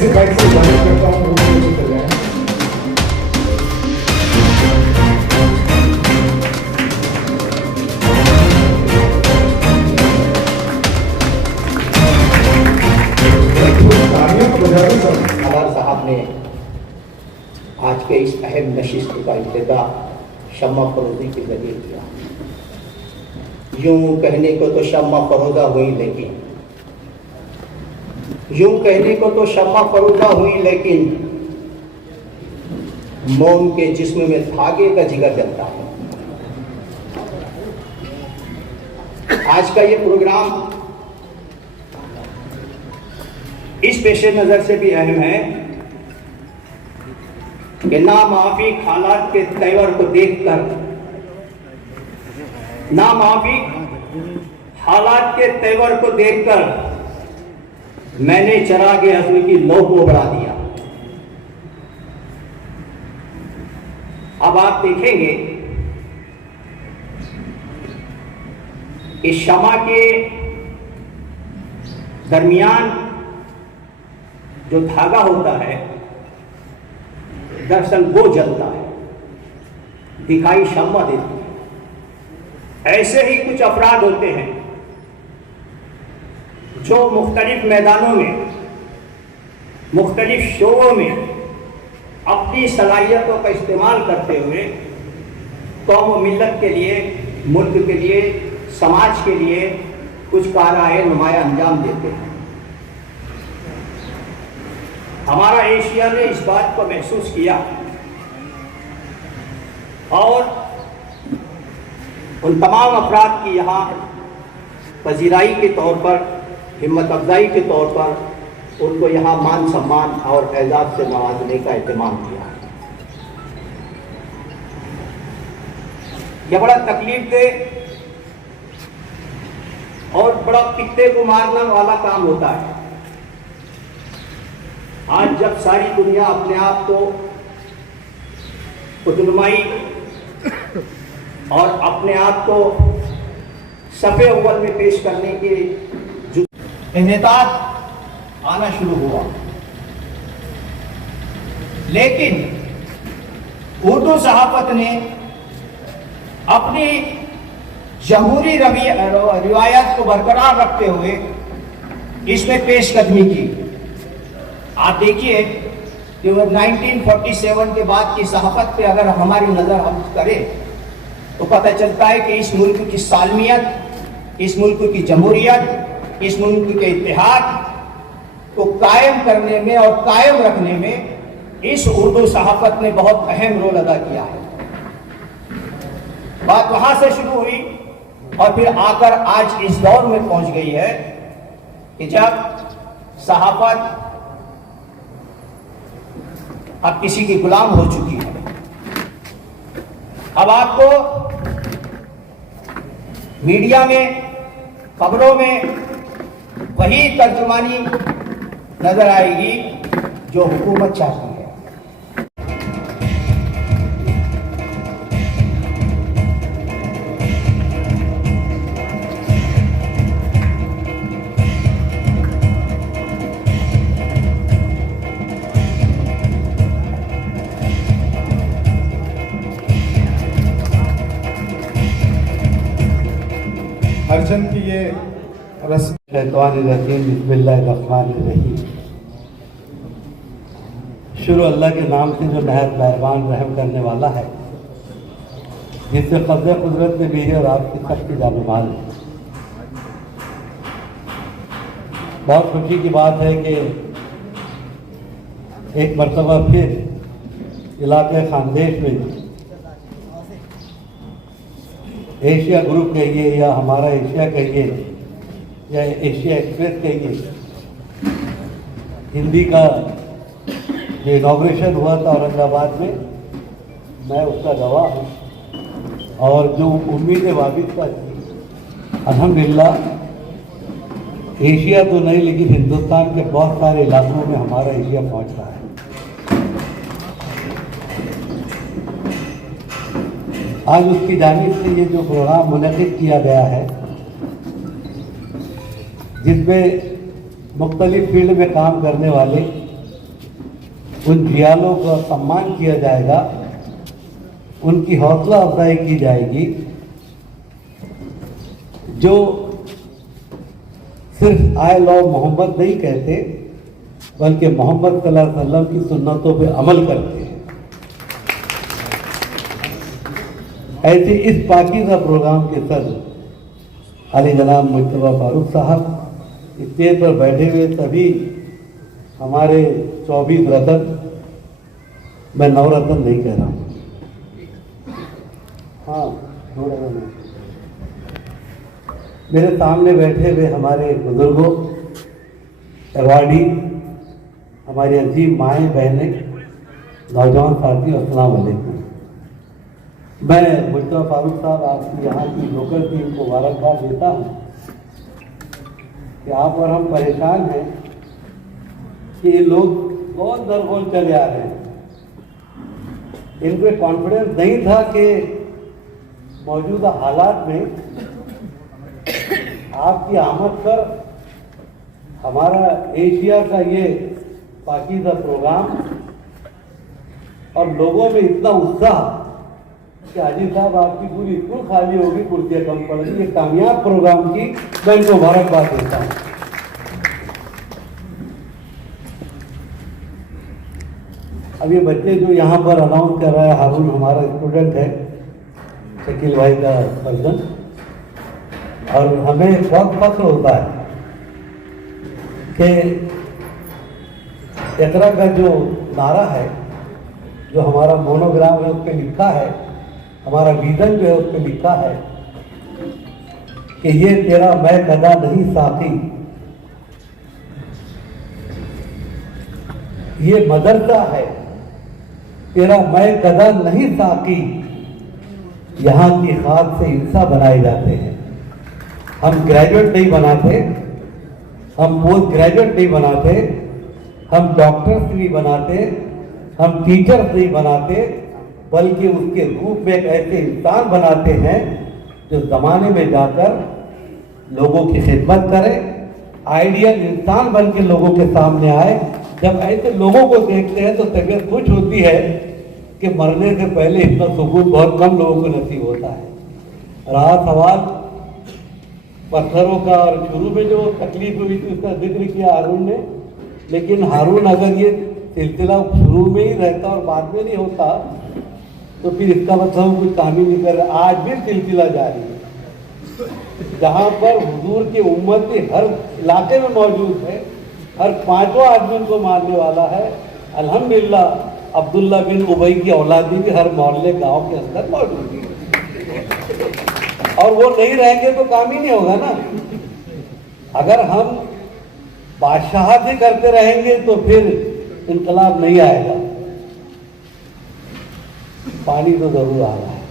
से बाइक से गुजारिश करता हूँ रोड पे चल जाएं। अलार साहब ने आज के इस अहम नशिस्त का इब्तिदा शम्मा फरोज़ी के जरिए किया। यूं कहने को तो शम्मा फरोज़ा हुई लेकिन यूं कहने को तो शम्मा फरोज़ा हुई लेकिन मोम के जिस्म में धागे का जिगर जलता है। आज का ये प्रोग्राम इस पेशे नज़र से भी अहम है कि नामाफिक हालात के तेवर को देखकर हालात के तेवर को देखकर मैंने चरागे हज़्म की लौ को बढ़ा दिया। अब आप देखेंगे इस शमा के दरमियान जो धागा होता है दरअसल वो जलता है, दिखाई शम्मा देती है। ऐसे ही कुछ अफराद होते हैं जो मुख्तलिफ मैदानों में, मुख्तलिफ शोबों में अपनी सलाहियतों का इस्तेमाल करते हुए कौम व मिल्लत के लिए, मुल्क के लिए, समाज के लिए कुछ कारनामे नुमाया अंजाम देते हैं। हमारा एशिया ने इस बात को महसूस किया और उन तमाम अफराद की यहाँ पजीराई के तौर पर, हिम्मत अफजाई के तौर पर उनको यहाँ मान सम्मान और एजाज़ से नवाजने का एहतमाम किया। यह बड़ा तकलीफ दे और बड़ा पित्ते को मारने वाला काम होता है। आज जब सारी दुनिया अपने आप को खुदनुमाई और अपने आप को सफ़े अव्वल में पेश करने के जो इन्हेताज आना शुरू हुआ, लेकिन उर्दू सहाफ़त ने अपनी जमहूरी रिवायत को बरकरार रखते हुए इसमें पेशकदमी की। आप देखिए कि 1947 के बाद की सहाफ़त पे अगर हमारी नज़र हम करें तो पता चलता है कि इस मुल्क की सालमियत, इस मुल्क की जमहूरियत, इस मुल्क के इत्तेहाद को कायम करने में और कायम रखने में इस उर्दू सहाफ़त ने बहुत अहम रोल अदा किया है। बात वहाँ से शुरू हुई और फिर आकर आज इस दौर में पहुँच गई है कि जब सहाफ़त अब किसी की गुलाम हो चुकी है। अब आपको मीडिया में, खबरों में वही तर्जुमानी नजर आएगी जो हुकूमत चाहती है। अर्जन की ये रस्म शुरू अल्लाह के नाम से जो नहायत मेहरबान रहम करने वाला है, जिससे कब्ज़े कुदरत में मेरी और आपकी सख्ती जान-माल है। बहुत खुशी की बात है कि एक मरतबा फिर इलाके खानदेश में एशिया ग्रुप कहिए या हमारा एशिया कहिए या एशिया एक्सप्रेस कहिए, हिंदी का जो इनॉग्रेशन हुआ था औरंगाबाद में, मैं उसका गवाह हूँ। और जो उम्मीदें वाबिस्ता थी, अल्हम्दुलिल्लाह एशिया तो नहीं लेकिन हिंदुस्तान के बहुत सारे इलाकों में हमारा एशिया पहुँच रहा है। आज उसकी जानिब से ये जो प्रोग्राम मुनक़िद किया गया है, जिसमें मुख्तलिफ फील्ड में काम करने वाले उन जियालों का सम्मान किया जाएगा, उनकी हौसला अफजाई की जाएगी, जो सिर्फ आई लव मोहम्मद नहीं कहते बल्कि मोहम्मद सल्लल्लाहु अलैहि वसल्लम की सुन्नतों पे अमल करते हैं। ऐसे इस पाकीज़ा प्रोग्राम के सर अली जनाब मुस्तफा फारूक साहब, स्टेज पर बैठे हुए सभी हमारे 24 रतन, मैं नवरत्न नहीं कह रहा हूँ, हाँ थोड़ा मेरे सामने बैठे हुए हमारे बुजुर्गों, अवार्डी, हमारी अजीब माएँ बहनें, नौजवान साथी, अस्सलाम वालेकुम। मैं मुस्तफा फारूक साहब आपकी यहाँ की लोकल टीम को मुबारकबाद देता हूँ कि आप और हम परेशान हैं कि ये लोग बहुत दरगोल चले आ रहे हैं। इनको कॉन्फिडेंस नहीं था कि मौजूदा हालात में आपकी आमद पर हमारा एशिया का ये पाकीज़ा प्रोग्राम और लोगों में इतना उत्साह कि हाजी साहब आपकी पूरी स्कूल खाली होगी, कुर्सियाँ कम पड़ेगी, ये कामयाब प्रोग्राम की मैं इनको मुबारकबाद देता हूँ। अब ये बच्चे जो यहाँ पर अनाउंस कर रहा है, हारून हमारा स्टूडेंट है, शकील भाई का पर्सन, और हमें बहुत फख्र होता है कि इकरा का जो नारा है, जो हमारा मोनोग्राम है उस पर लिखा है, हमारा विजन जो है उस पर लिखा है कि ये तेरा मैं कदा नहीं साथी, ये मदरसा है तेरा मैं कदा नहीं साकी, यहाँ की खाद से इंसान बनाए जाते हैं। हम ग्रेजुएट नहीं बनाते, हम पोस्ट ग्रेजुएट नहीं बनाते, हम डॉक्टर्स नहीं बनाते, हम टीचर्स नहीं बनाते, बल्कि उसके रूप में एक ऐसे इंसान बनाते हैं जो ज़माने में जाकर लोगों की खिदमत करे, आइडियल इंसान बन के लोगों के सामने आए। जब ऐसे लोगों को देखते हैं तो तबीयत खुश होती है कि मरने से पहले इतना सुकून बहुत कम लोगों को नसीब होता है। रहा सवाल पत्थरों का, और शुरू में जो तकलीफ हुई थी उसका जिक्र किया हारून ने, लेकिन हारून अगर ये सिलसिला शुरू में ही रहता और बाद में नहीं होता तो फिर इसका मतलब कुछ काम ही नहीं कर रहा। आज भी सिलसिला जारी है, जहाँ पर हुजूर की उम्मत हर इलाके में मौजूद है, हर 5वां आदमी को मारने वाला है। अल्हम्दुलिल्लाह अब्दुल्ला बिन उबई की औलादी भी हर मोहल्ले गांव के अंदर मौजूद है, और वो नहीं रहेंगे तो काम ही नहीं होगा ना। अगर हम बादशाहती करते रहेंगे तो फिर इनकलाब नहीं आएगा। पानी तो जरूर आ रहा है,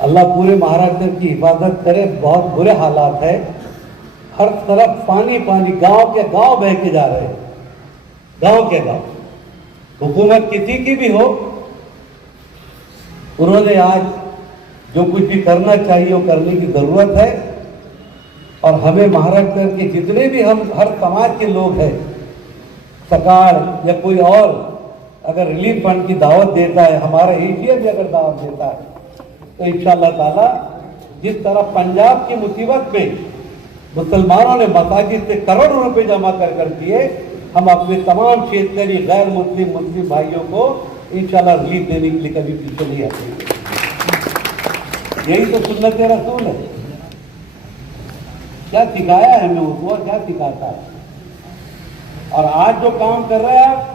अल्लाह पूरे महाराष्ट्र की हिफाजत करे। बहुत बुरे हालात है, हर तरफ पानी पानी, गांव के गांव बह के जा रहे हैं, गांव के गांव। हुकूमत किसी की भी हो, उन्होंने आज जो कुछ भी करना चाहिए वो करने की जरूरत है। और हमें महाराष्ट्र के जितने भी हम हर समाज के लोग हैं, सरकार या कोई और अगर रिलीफ फंड की दावत देता है, हमारा एशिया भी अगर दावत देता है, तो इंशाअल्लाह ताला जिस तरह पंजाब की मुसीबत में मुसलमानों ने मसाजिद से करोड़ों रुपए जमा कर दिए, हम अपने तमाम क्षेत्रीय गैर मुस्लिम मुस्लिम भाइयों को इंशाअल्लाह रिलीफ देने के लिए कभी पीछे नहीं आते। यही तो सुन्नत रसूल है। क्या सिखाया है हमें उसको, क्या सिखाता है। और आज जो काम कर रहे हैं आप,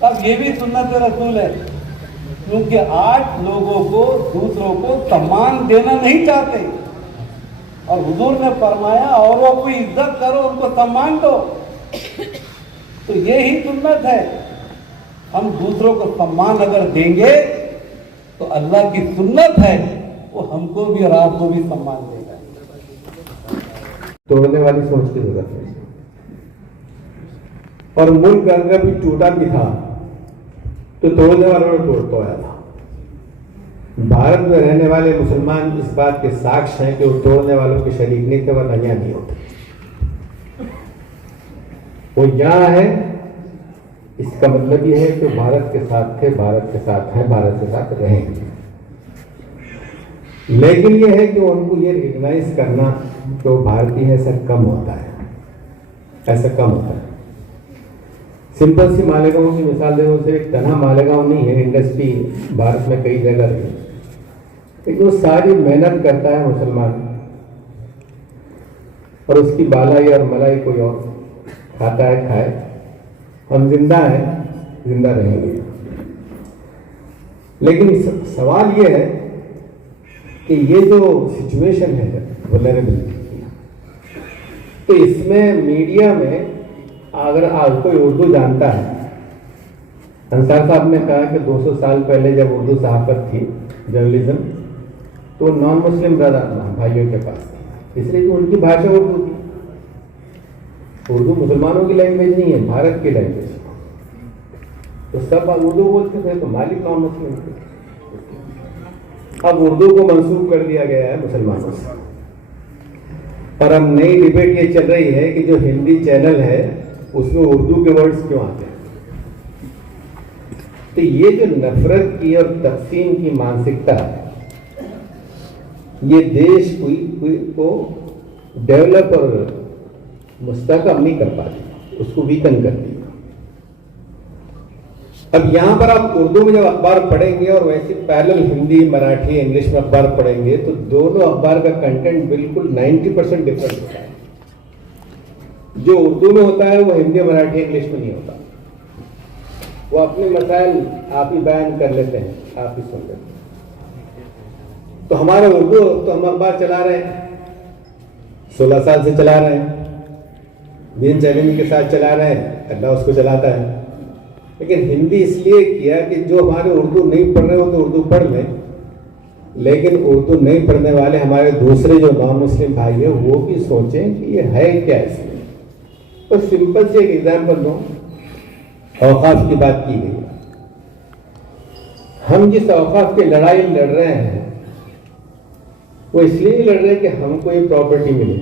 तब ये भी सुन्नत रसूल है, क्योंकि आज लोगों को दूसरों को सम्मान देना नहीं चाहते, और हुजूर ने फरमाया औरों को इज्जत करो, उनको सम्मान दो। तो ये ही सुन्नत है। हम दूसरों को सम्मान अगर देंगे तो अल्लाह की सुन्नत है, वो हमको भी और आपको भी सम्मान देगा। तोड़ने वाली सोच की जरूरत है, और मुल्क अगर भी टूटा भी था तो तोड़ने वालों ने तोड़ा था। भारत में रहने वाले मुसलमान इस बात के साक्ष्य हैं कि वो तोड़ने वालों के शरीक नहीं थे, वरना यहाँ नहीं होते। वो यहाँ है इसका मतलब ये है कि भारत के साथ थे, भारत के साथ हैं, भारत के साथ रहेंगे। लेकिन ये है कि उनको ये रिकग्नाइज करना कि वो भारतीय है, ऐसा कम होता है, ऐसा कम होता है। सिंपल सी मालेगांव की मिसाल दे, सिर्फ एक तना मालेगांव नहीं है, इंडस्ट्री भारत में कई जगह है, लेकिन वो सारी मेहनत करता है मुसलमान, और उसकी बालाई और मलाई कोई और खाता है, खाए। हम जिंदा हैं, जिंदा रहेंगे। लेकिन सवाल ये है कि ये जो सिचुएशन है वल्नरेबिलिटी, तो इसमें मीडिया में अगर कोई उर्दू जानता है, अंसार साहब ने कहा कि 200 साल पहले जब उर्दू सहाफत थी, जर्नलिज्म, तो नॉन मुस्लिम भाइयों के पास थी, इसलिए कि उनकी भाषा उर्दू थी। उर्दू मुसलमानों की लैंग्वेज नहीं है, भारत की लैंग्वेज। तो सब उर्दू बोलते थे, तो मालिक नॉन मुस्लिम थे। अब उर्दू को मंसूब कर दिया गया है मुसलमानों से, और अब नई डिबेट ये चल रही है कि जो हिंदी चैनल है उसमें उर्दू के वर्ड्स क्यों आते हैं। तो ये जो नफरत की और तकसीम की मानसिकता है, ये देश को डेवलप और मुस्तहकम नहीं कर पाती, उसको वीकन करती है। अब यहां पर आप उर्दू में जब अखबार पढ़ेंगे और वैसे पैरेलल हिंदी, मराठी, इंग्लिश में अखबार पढ़ेंगे, तो दोनों अखबार का कंटेंट बिल्कुल 90% डिफरेंट होता है। जो उर्दू में होता है वो हिंदी, मराठी, इंग्लिश में नहीं होता। वो अपने मसाइल आप ही बयान कर लेते हैं, आप ही सुन लेते हैं। तो हमारा उर्दू, तो हम अखबार चला रहे हैं, 16 साल से चला रहे हैं, दिन चैलेंज के साथ चला रहे हैं, अल्लाह उसको चलाता है। लेकिन हिंदी इसलिए किया कि जो हमारे उर्दू नहीं पढ़ रहे हो तो उर्दू पढ़ लें, लेकिन उर्दू नहीं पढ़ने वाले हमारे दूसरे जो नॉन मुस्लिम भाई है वो भी सोचें कि ये है क्या इसमें। तो सिंपल से एक एग्जाम्पल दो, औकाफ की बात की गई। हम जिस औकाफ की लड़ाई लड़ रहे हैं वो इसलिए नहीं लड़ रहे कि हमको ये प्रॉपर्टी मिले,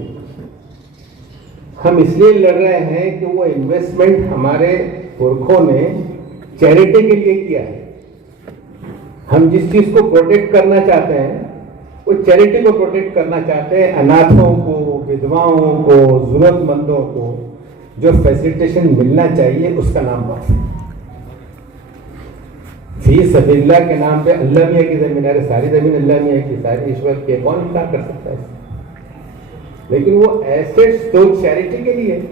हम इसलिए लड़ रहे हैं कि वो इन्वेस्टमेंट हमारे पुरखों ने चैरिटी के लिए किया है। हम जिस चीज को प्रोटेक्ट करना चाहते हैं वो चैरिटी को प्रोटेक्ट करना चाहते हैं। अनाथों को, विधवाओं को, जरूरतमंदों को जो फैसिलिटेशन मिलना चाहिए उसका नाम वक्फ है। फी सबिल्लाह के नाम पे अल्लाह मियां की जमीन है, सारी जमीन अल्लाह मियां की, सारी ईश्वर की, कौन इनकार कर सकता है? लेकिन वो एसेट्स तो चैरिटी के लिए,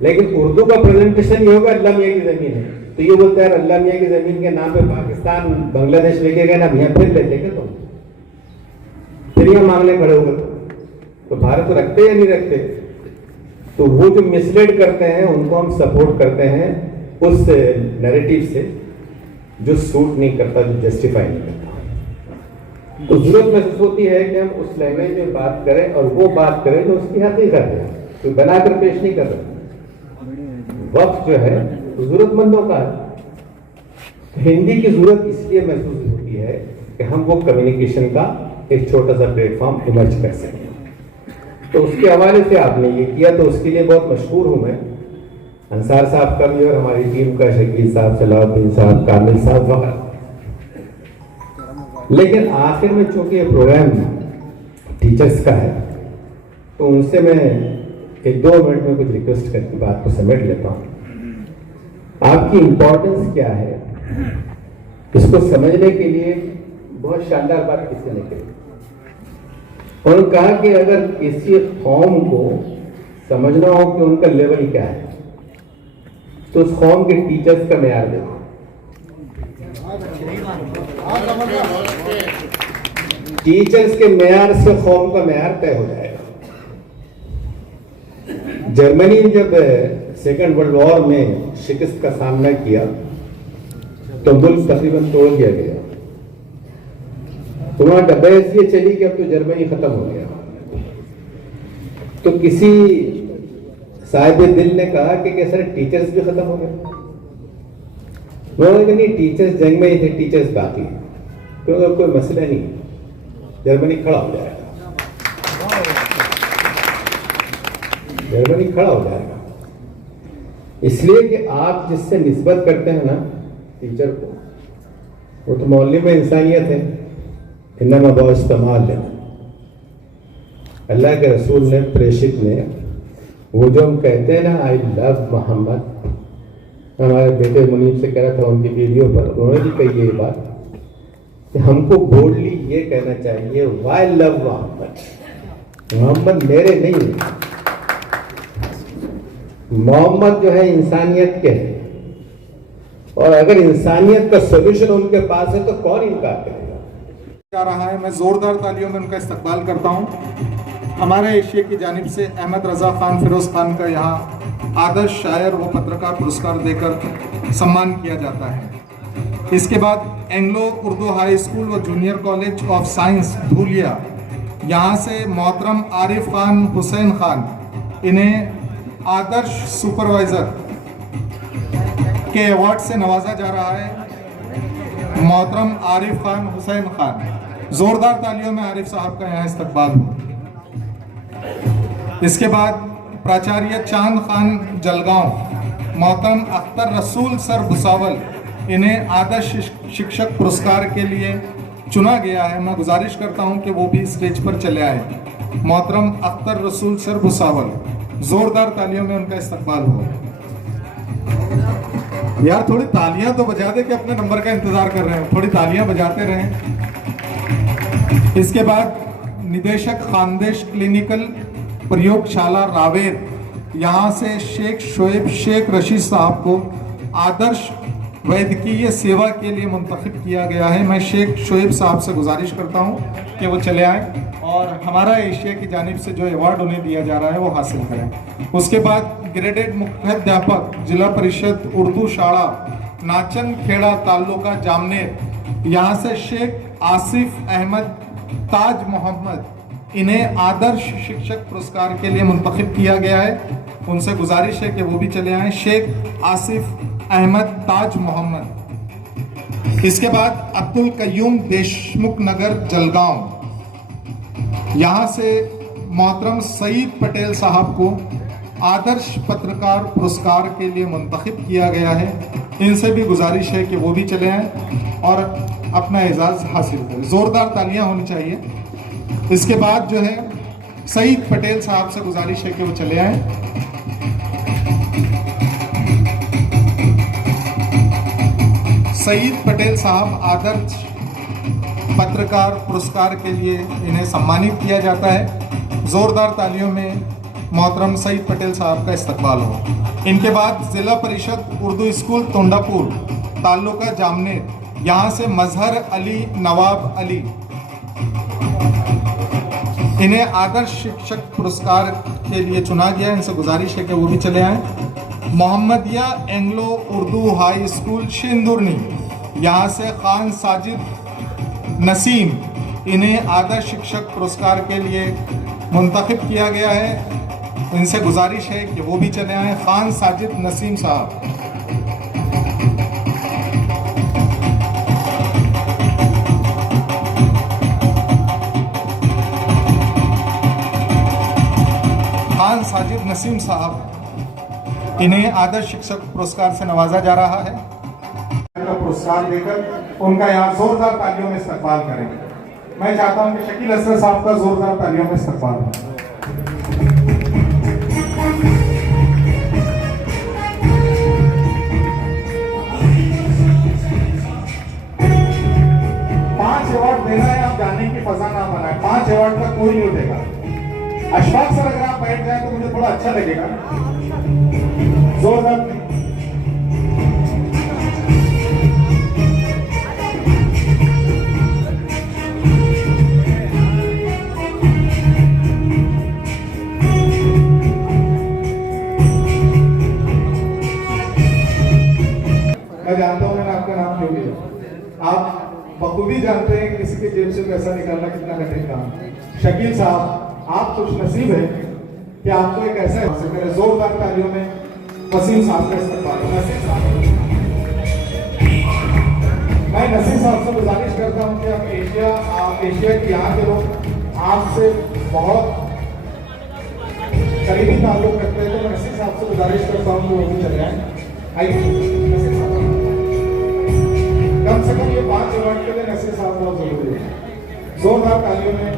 लेकिन उर्दू का प्रेजेंटेशन ये होगा अल्लाह मियां की जमीन है, तो ये बोलते हैं अल्लाह मियां की जमीन के नाम पे पाकिस्तान, बांग्लादेश लेके गए ना, यहाँ फिर लेते क्या तुम? फिर ये मांगने खड़े होगा तो भारत तो रखते या नहीं रखते? तो वो जो मिसलीड करते हैं उनको हम सपोर्ट करते हैं उस नैरेटिव से जो सूट नहीं करता, जो जस्टिफाई नहीं करता। तो जरूरत महसूस होती है कि हम उस लैंग्वेज में बात करें और वो बात करें जो उसकी हकीकत है, तो बनाकर पेश नहीं कर रहे। वक्त जो है तो जरूरतमंदों का है। हिंदी की जरूरत इसलिए महसूस होती है कि हम वो कम्युनिकेशन का एक छोटा सा प्लेटफॉर्म इमर्ज कर सकें। तो उसके हवाले से आपने ये किया, तो उसके लिए बहुत मशहूर हूं मैं, अंसार साहब का भी और हमारी टीम का, शकील साहब, सलाउद्दीन साहब, कामिल साहब वगैरह। लेकिन आखिर में चूंकि ये प्रोग्राम टीचर्स का है तो उनसे मैं 1-2 मिनट में कुछ रिक्वेस्ट करके बात को समेट लेता हूँ। आपकी इंपॉर्टेंस क्या है इसको समझने के लिए बहुत शानदार बात किसी ने कही। उन्होंने कहा कि अगर किसी कौम को समझना हो कि उनका लेवल क्या है तो उस कौम के टीचर्स का मेयार देखो। टीचर्स के मेयार से कौम का मेयार तय हो जाएगा। जर्मनी ने जब सेकेंड वर्ल्ड वॉर में शिकस्त का सामना किया तो मुल्क तकरीबन तोड़ दिया गया। तो वहां डब्बे इसलिए चली कि अब तो जर्मनी खत्म हो गया। तो किसी साहिब दिल ने कहा कि क्या सर टीचर्स भी खत्म हो गए? उन्होंने कहा नहीं, टीचर्स जंग में ही थे, टीचर्स बाकी है, क्योंकि कोई मसला नहीं, जर्मनी खड़ा हो जाएगा, जर्मनी खड़ा हो जाएगा। इसलिए कि आप जिससे निस्बत करते हैं ना टीचर को, वो तो मोहल्ले में इंसानियत है। इन्नमा बइस्तमाल है, अल्लाह के रसूल ने, प्रेषित ने, वो जो हम कहते हैं ना आई लव मोहम्मद, हमारे बेटे मुनीब से कह रहा था उनकी वीडियो पर, उन्होंने भी कही ये बात कि हमको बोल्डली ये कहना चाहिए वाई लव मोहम्मद, मोहम्मद मेरे नहीं है, मोहम्मद जो है इंसानियत के है, और अगर इंसानियत का सोल्यूशन उनके पास है तो कौन इनकार करेगा। जा रहा है, मैं जोरदार तालियों में उनका इस्तकबाल करता हूँ। हमारे एशिया की जानिब से अहमद रज़ा खान फिरोज़ खान का यहाँ आदर्श शायर व पत्रकार पुरस्कार देकर सम्मान किया जाता है। इसके बाद एंग्लो उर्दू हाई स्कूल व junior college of science Dhulia, यहाँ से मोहतरम आरिफ खान हुसैन खान, इन्हें आदर्श सुपरवाइज़र के अवार्ड से नवाजा जा रहा है। मोहतरम आरिफ खान हुसैन खान, जोरदार तालियों में आरिफ साहब का यहाँ इस्तकबाल हो। इसके बाद प्राचार्य चांद खान जलगांव, मोहतरम अख्तर रसूल सर भुसावल, इन्हें आदर्श शिक्षक पुरस्कार के लिए चुना गया है। मैं गुजारिश करता हूं कि वो भी स्टेज पर चले आए। मोहतरम अख्तर रसूल सर भुसावल, जोरदार तालियों में उनका इस्तकबाल हो। यार थोड़ी तालियां तो बजा दे कि अपने नंबर का इंतजार कर रहे हैं, थोड़ी तालियां बजाते रहें। इसके बाद निदेशक खानदेश क्लिनिकल प्रयोगशाला रावेर, यहाँ से शेख शोएब शेख रशीद साहब को आदर्श वैद्यकीय सेवा के लिए मुंतखब किया गया है। मैं शेख शोएब साहब से गुजारिश करता हूँ कि वो चले आए और हमारा एशिया की जानिब से जो अवार्ड उन्हें दिया जा रहा है वो हासिल करें। उसके बाद ग्रेडेड मुख्याध्यापक जिला परिषद उर्दू शाला नाचन खेड़ा तालुका जामनेर, यहाँ से शेख आसिफ अहमद ताज मोहम्मद, इन्हें आदर्श शिक्षक पुरस्कार के लिए मुंतखब किया गया है। उनसे गुजारिश है कि वो भी चले आएं। शेख आसिफ अहमद ताज मोहम्मद। इसके बाद अब्दुल कयूम देशमुख नगर जलगांव, यहाँ से मोहतरम सईद पटेल साहब को आदर्श पत्रकार पुरस्कार के लिए मुंतखब किया गया है। इनसे भी गुजारिश है कि वो भी चले आएं और अपना एजाज़ हासिल करें। ज़ोरदार तालियां होनी चाहिए। इसके बाद जो है सईद पटेल साहब से गुजारिश है कि वो चले आएं। सईद पटेल साहब आदर्श पत्रकार पुरस्कार के लिए इन्हें सम्मानित किया जाता है। ज़ोरदार तालियों में मोहतरम सईद पटेल साहब का इस्तकबाल हो। इनके बाद ज़िला परिषद उर्दू स्कूल तोंडापुर तालुका जामनेर, यहाँ से मजहर अली नवाब अली, इन्हें आदर्श शिक्षक पुरस्कार के लिए चुना गया। इनसे गुजारिश है कि वो भी चले आएं। Mohammadia Anglo Urdu high school Shindurni, यहाँ से खान साजिद नसीम, इन्हें आदर्श शिक्षक पुरस्कार के लिए मुंतखब किया गया है। इनसे गुजारिश है कि वो भी चले आएं। खान साजिद नसीम साहब। खान साजिद नसीम साहब, इन्हें आदर्श शिक्षक पुरस्कार से नवाजा जा रहा है। पुरस्कार देकर उनका यहाँ जोरदार तालियों में इस्तकबाल करेंगे। मैं चाहता हूँ कि शकील असगर साहब का जोरदार तालियों में इस्तकबाल हो। पांच अवार्ड देना है, आप जाने की फजा ना बनाए। 5 अवार्ड का कोई नहीं देगा। अशफाक सर अगर आप बैठ जाए तो मुझे थोड़ा अच्छा लगेगा। जोरदार मैं जानता हूं, मैंने आपका नाम क्यों लिया। आप बखूबी जानते हैं किसी के जेब से पैसा निकालना कितना कठिन काम है। शकील साहब, आप खुश नसीब है कि आपको एक ऐसा है। मेरे जोरदार तालियों में वसीम साहब का इस्तेमाल। मैं नसीम साहब से गुजारिश करता हूं कि आप एशिया के यहाँ के लोग आपसे बहुत करीबी ताल्लुक रखते हैं, तो मैं नसीर साहब से गुजारिश करता हूँ कि वो भी चले आए। आइए नसीर साहब, कम से कम ये 5 अवार्ड के लिए नसीर साहब बहुत जरूरी है। जोरदार तालियों में।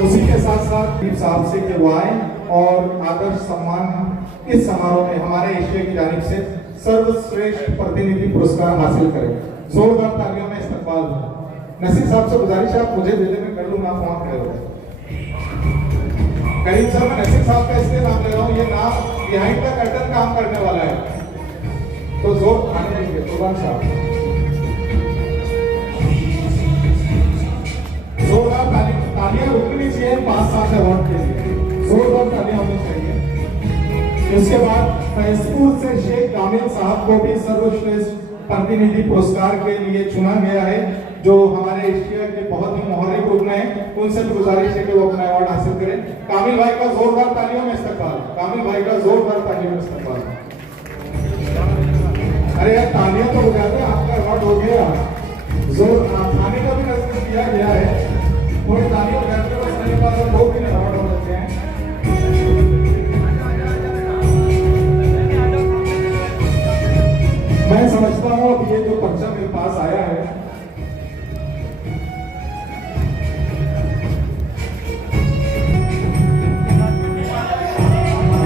उसी के साथ साथ दीप साहब से कि वो आए और आदर्श सम्मान इस समारोह में हमारे एशिया की जानिब से सर्वश्रेष्ठ प्रतिनिधि पुरस्कार हासिल करें। जोरदार तालियों में इस्तकबाल। नसीर साहब से गुजारिश है, आप मुझे देने में कर लूंगा, आप वहां खड़े हो। करीम सर, मैं नसीर साहब का इसलिए नाम ले रहा हूँ, ये नाम बिहाइंड द कर्टन काम करने वाला है, तो जोर आने दीजिए। कुर्बान साहब, जोरदार तालियां रुकनी चाहिए 5-7 अवार्ड के लिए, जोरदार तालियां होनी चाहिए। इसके बाद फैजपुर से शेख कामिल साहब को भी सर्वश्रेष्ठ प्रतिनिधि पुरस्कार के लिए चुना गया है, जो हमारे एशिया के बहुत ही मोहरे ग्रुप में हैं। उनसे भी गुजारिश है कि वो अपना अवार्ड हासिल करें। कामिल भाई का जोरदार तालियों में इस्तकबाल। कामिल भाई का जोरदार तालियों में इस्तकबाल। अरे यार तालियां तो बजा दो, आपका अवार्ड हो गया। जोर खाने का भी नजर दिया गया है, थोड़ी तालियां बजाते हुए सही बात है, 2 दिन अवार्ड हो जाते हैं। मैं समझता हूँ अब ये जो पर्चा मेरे पास आया है,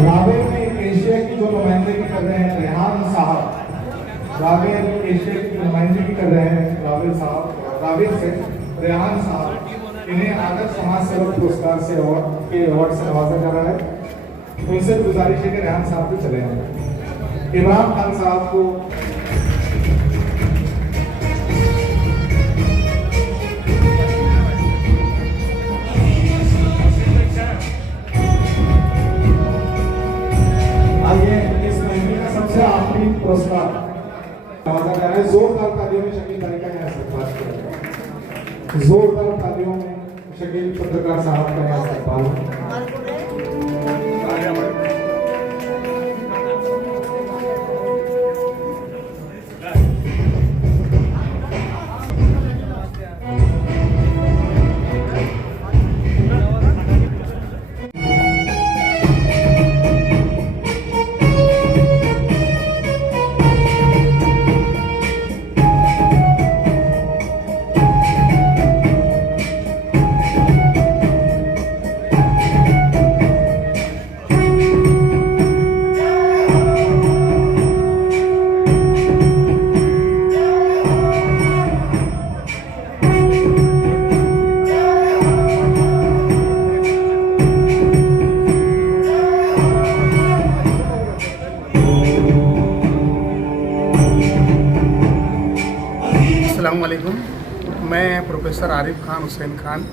रावेर में एशिया की जो नुमाइंदगी कर रहे हैं रेहान साहब, रावेर एशिया की नुमाइंदगी कर रहे हैं रावेर साहब, रावेर से रेहान साहब, इन्हें आदर्श समाज सेवक पुरस्कार से अवार्ड से नवाजा जा रहा है। उनसे गुजारिश है कि रेहान साहब भी चले आए। इमरान खान साहब को आखिरी पुरस्कार नवाजा जा रहा है। जोरदार तालियों में शकील भाई का यहाँ इस्तकबाल किया। जोरदार तालियों में शकील पत्रकार साहब का यहाँ इस्तकबाल। अस्सलामुअलैकुम, मैं professor Arif Khan Hussain Khan,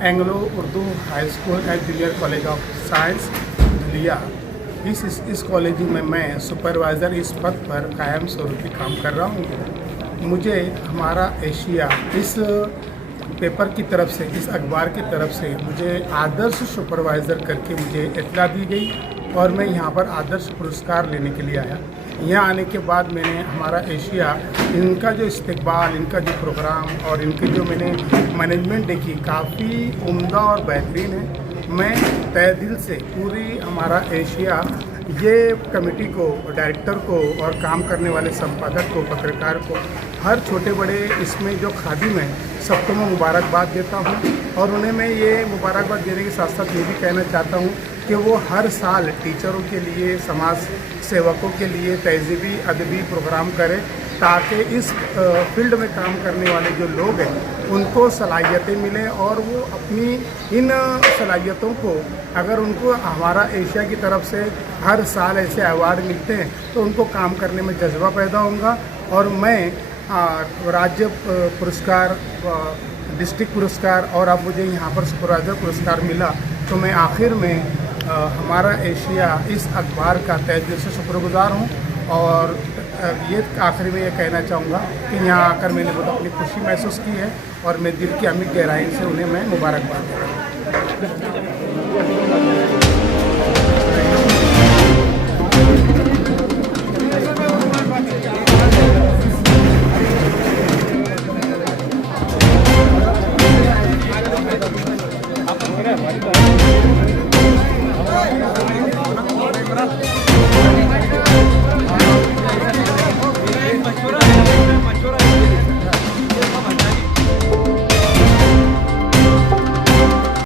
Anglo Urdu high school and junior college of science Dhulia, इस कॉलेज में मैं सुपरवाइज़र इस पद पर कायम स्वरूपी काम कर रहा हूँ। मुझे हमारा एशिया इस पेपर की तरफ से, इस अखबार की तरफ से मुझे आदर्श सुपरवाइज़र करके मुझे इत्तला दी गई और मैं यहाँ पर आदर्श पुरस्कार लेने के लिए आया। यहाँ आने के बाद मैंने हमारा एशिया, इनका जो इस्तकबाल, इनका जो प्रोग्राम और इनकी जो मैंने मैनेजमेंट देखी, काफ़ी उम्दा और बेहतरीन है। मैं तहे दिल से पूरी हमारा एशिया, ये कमेटी को, डायरेक्टर को और काम करने वाले संपादक को, पत्रकार को, हर छोटे बड़े इसमें जो खादिम हैं, सबको मैं मुबारकबाद देता हूँ। और उन्हें मैं ये मुबारकबाद देने के साथ साथ ये भी कहना चाहता हूँ कि वो हर साल टीचरों के लिए, समाज सेवकों के लिए तहजीबी अदबी प्रोग्राम करें, ताकि इस फील्ड में काम करने वाले जो लोग हैं उनको सलाहियतें मिलें और वो अपनी इन सलाहियतों को, अगर उनको हमारा एशिया की तरफ से हर साल ऐसे अवार्ड मिलते हैं तो उनको काम करने में जज्बा पैदा होगा। और मैं राज्य पुरस्कार, डिस्ट्रिक्ट पुरस्कार और अब मुझे यहाँ पर सुपरवाइज़र पुरस्कार मिला, तो मैं आखिर में हमारा एशिया इस अखबार का तहे दिल से शुक्रगुजार हूँ। और ये आखिर में ये कहना चाहूँगा कि यहाँ आकर मैंने बहुत अपनी खुशी महसूस की है और मैं दिल की अमीर गहराई से उन्हें मैं मुबारकबाद दे रहा हूँ। है।